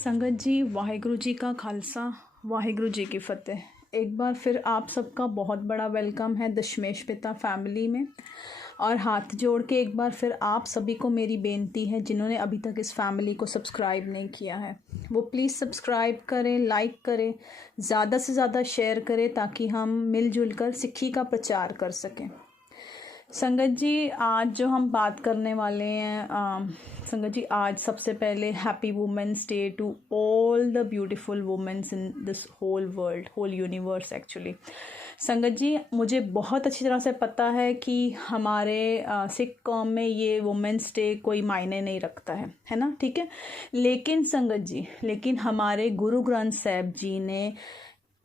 संगत जी, वाहिगुरु जी का खालसा, वाहिगुरु जी की फ़तेह। एक बार फिर आप सबका बहुत बड़ा वेलकम है दशमेश पिता फैमिली में। और हाथ जोड़ के एक बार फिर आप सभी को मेरी बेनती है, जिन्होंने अभी तक इस फैमिली को सब्सक्राइब नहीं किया है वो प्लीज़ सब्सक्राइब करें, लाइक करें, ज़्यादा से ज़्यादा शेयर करें ताकि हम मिलजुल कर सिक्खी का प्रचार कर सकें। संगत जी, आज जो हम बात करने वाले हैं संगत जी, आज सबसे पहले happy womens day to all the beautiful womens in this whole world, whole universe actually. संगत जी, मुझे बहुत अच्छी तरह से पता है कि हमारे सिख कौम में ये वुमेंस डे कोई मायने नहीं रखता है ना, ठीक है। लेकिन संगत जी, लेकिन हमारे गुरु ग्रंथ साहिब जी ने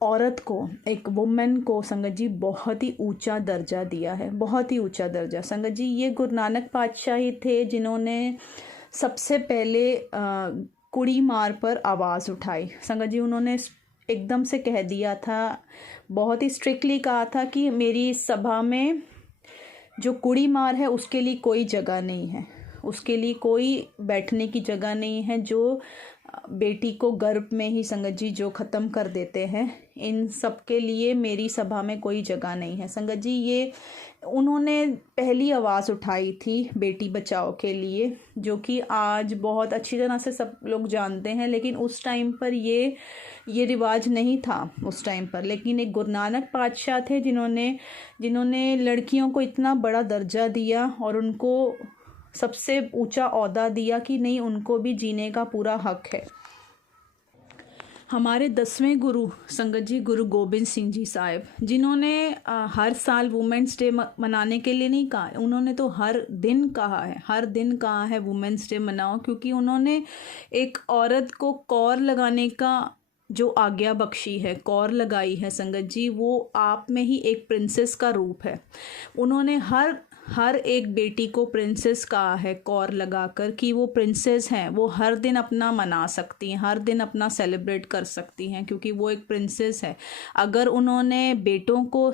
औरत को, एक वुमेन को संगत जी बहुत ही ऊंचा दर्जा दिया है, बहुत ही ऊंचा दर्जा। संगत जी, ये गुरु नानक पातशाह ही थे जिन्होंने सबसे पहले कुड़ी मार पर आवाज़ उठाई। संगत जी, उन्होंने एकदम से कह दिया था, बहुत ही स्ट्रिक्टली कहा था कि मेरी सभा में जो कुड़ी मार है उसके लिए कोई जगह नहीं है, उसके लिए कोई बैठने की जगह नहीं है। जो बेटी को गर्भ में ही संगत जी जो ख़त्म कर देते हैं, इन सब के लिए मेरी सभा में कोई जगह नहीं है। संगत जी, ये उन्होंने पहली आवाज़ उठाई थी बेटी बचाओ के लिए, जो कि आज बहुत अच्छी तरह से सब लोग जानते हैं। लेकिन उस टाइम पर ये रिवाज नहीं था उस टाइम पर। लेकिन एक गुरु नानक पातशाह थे जिन्होंने लड़कियों को इतना बड़ा दर्जा दिया और उनको सबसे ऊंचा ओहदा दिया कि नहीं, उनको भी जीने का पूरा हक है। हमारे 10वें गुरु संगत जी, गुरु गोबिंद सिंह जी साहिब, जिन्होंने हर साल वुमेंस डे मनाने के लिए नहीं कहा, उन्होंने तो हर दिन कहा है, हर दिन कहा है वुमेंस डे मनाओ, क्योंकि उन्होंने एक औरत को कौर लगाने का जो आज्ञा बख्शी है, कौर लगाई है संगत जी, वो आप में ही एक प्रिंसेस का रूप है। उन्होंने हर एक बेटी को प्रिंसेस कहा है कौर लगाकर, कि वो प्रिंसेस हैं, वो हर दिन अपना मना सकती हैं, हर दिन अपना सेलिब्रेट कर सकती हैं, क्योंकि वो एक प्रिंसेस है। अगर उन्होंने बेटों को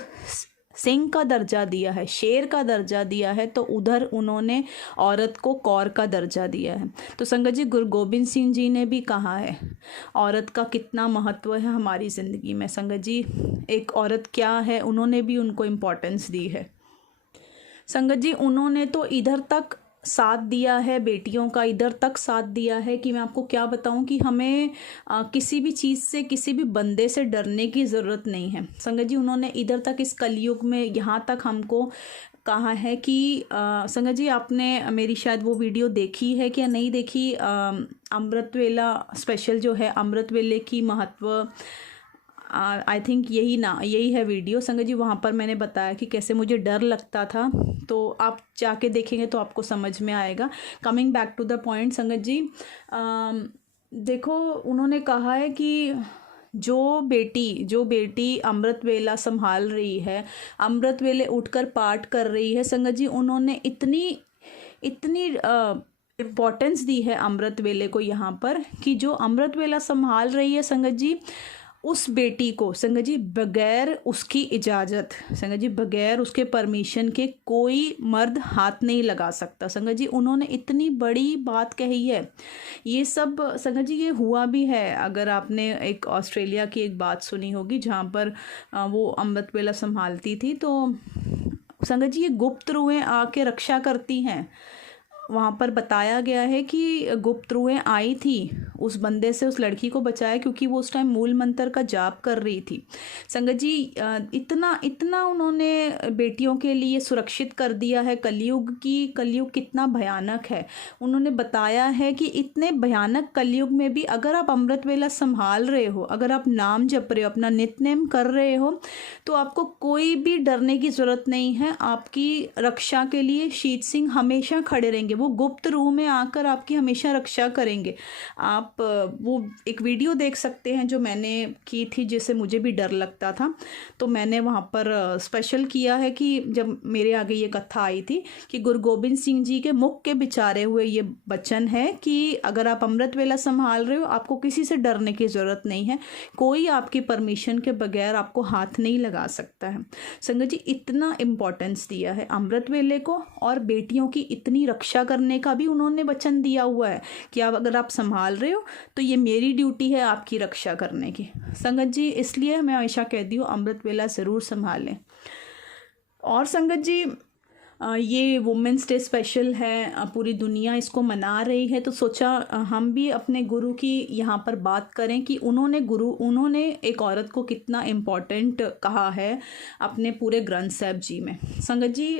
सिंह का दर्जा दिया है, शेर का दर्जा दिया है, तो उधर उन्होंने औरत को कौर का दर्जा दिया है। तो संगत जी, गुरु गोबिंद सिंह जी ने भी कहा है औरत का कितना महत्व है हमारी ज़िंदगी में। संगत जी, एक औरत क्या है, उन्होंने भी उनको इम्पोर्टेंस दी है। संगत जी, उन्होंने तो इधर तक साथ दिया है, बेटियों का इधर तक साथ दिया है कि मैं आपको क्या बताऊं कि हमें किसी भी चीज़ से, किसी भी बंदे से डरने की ज़रूरत नहीं है। संगत जी, उन्होंने इधर तक इस कलयुग में यहाँ तक हमको कहा है कि संगत जी, आपने मेरी शायद वो वीडियो देखी है क्या नहीं देखी, अमृत वेला स्पेशल जो है, अमृत वेले की महत्व, आई थिंक यही है वीडियो। संगत जी, वहाँ पर मैंने बताया कि कैसे मुझे डर लगता था, तो आप जाके देखेंगे तो आपको समझ में आएगा। Coming back to the point संगत जी, देखो, उन्होंने कहा है कि जो बेटी अमृत वेला संभाल रही है, अमृत वेले उठकर पाठ कर रही है, संगत जी, उन्होंने इतनी इम्पोर्टेंस दी है अमृत वेले को यहाँ पर, कि जो अमृत वेला संभाल रही है संगत जी, उस बेटी को संगत जी बगैर उसकी इजाज़त, संगत जी बगैर उसके परमिशन के कोई मर्द हाथ नहीं लगा सकता। संगत जी, उन्होंने इतनी बड़ी बात कही है। ये सब संगत जी, ये हुआ भी है। अगर आपने एक ऑस्ट्रेलिया की एक बात सुनी होगी जहाँ पर वो अमृत वेला संभालती थी, तो संगत जी, ये गुप्त रूहें आके रक्षा करती हैं। वहाँ पर बताया गया है कि गुप्त रूहें आई थी उस बंदे से, उस लड़की को बचाया, क्योंकि वो उस टाइम मूल मंत्र का जाप कर रही थी। संगत जी, इतना उन्होंने बेटियों के लिए सुरक्षित कर दिया है। कलयुग कितना भयानक है, उन्होंने बताया है कि इतने भयानक कलयुग में भी अगर आप अमृत वेला संभाल रहे हो, अगर आप नाम जप रहे हो, अपना नित्यनेम कर रहे हो, तो आपको कोई भी डरने की ज़रूरत नहीं है। आपकी रक्षा के लिए शीत सिंह हमेशा खड़े रहेंगे, वो गुप्त रूह में आकर आपकी हमेशा रक्षा करेंगे। आप वो एक वीडियो देख सकते हैं जो मैंने की थी, जिससे मुझे भी डर लगता था, तो मैंने वहाँ पर स्पेशल किया है कि जब मेरे आगे ये कथा आई थी कि गुरु गोबिंद सिंह जी के मुख के बिचारे हुए ये वचन है कि अगर आप अमृत वेला संभाल रहे हो, आपको किसी से डरने की ज़रूरत नहीं है, कोई आपकी परमिशन के बगैर आपको हाथ नहीं लगा सकता है। संगत जी, इतना इम्पोर्टेंस दिया है अमृत वेले को, और बेटियों की इतनी रक्षा करने का भी उन्होंने वचन दिया हुआ है कि अगर आप संभाल रहे हो हो तो ये मेरी ड्यूटी है आपकी रक्षा करने की। संगत जी इसलिए मैं हमेशा कहती हूँ अमृत वेला ज़रूर संभालें। और संगत जी ये वुमेंस डे स्पेशल है, पूरी दुनिया इसको मना रही है, तो सोचा हम भी अपने गुरु की यहाँ पर बात करें कि उन्होंने एक औरत को कितना इम्पोर्टेंट कहा है अपने पूरे ग्रंथ साहब जी में। संगत जी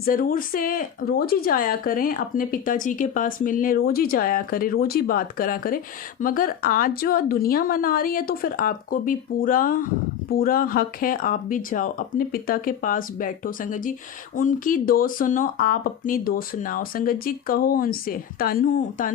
ज़रूर से रोज़ ही जाया करें अपने पिताजी के पास मिलने, रोज़ ही जाया करें, रोज़ ही बात करा करें। मगर आज जो दुनिया मना रही है तो फिर आपको भी पूरा हक है, आप भी जाओ अपने पिता के पास बैठो संगत जी, उनकी दो सुनो, आप अपनी दो सुनाओ संगत जी। कहो उनसे तन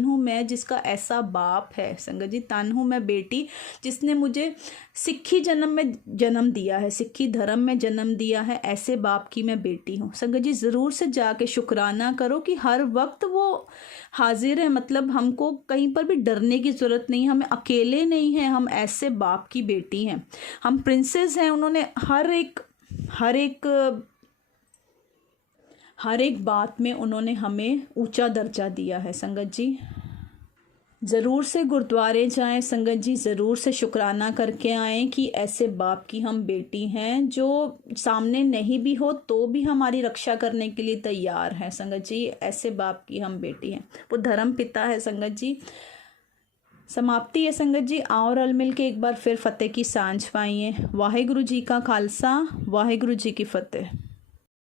हूँ मैं जिसका ऐसा बाप है संगत जी, तन हूँ मैं बेटी जिसने मुझे सिक्खी जन्म में जन्म दिया है, सिक्खी धर्म में जन्म दिया है, ऐसे बाप की मैं बेटी हूँ। संगत जी ज़रूर से जाके शुक्राना करो कि हर वक्त वो हाजिर है, मतलब हमको कहीं पर भी डरने की ज़रूरत नहीं, हमें अकेले नहीं हैं, हम ऐसे बाप की बेटी हैं, हम प्रिंसेस हैं। उन्होंने हर एक बात में उन्होंने हमें ऊंचा दर्जा दिया है। संगत जी ज़रूर से गुरुद्वारे जाएं संगत जी, ज़रूर से शुक्राना करके आएँ कि ऐसे बाप की हम बेटी हैं जो सामने नहीं भी हो तो भी हमारी रक्षा करने के लिए तैयार है। संगत जी ऐसे बाप की हम बेटी हैं, वो धर्म पिता है। संगत जी समाप्ति है संगत जी, आओ और अल मिल के एक बार फिर फतेह की सांझ पाइए। वाहिगुरु जी का खालसा, वाहिगुरु जी की फतेह।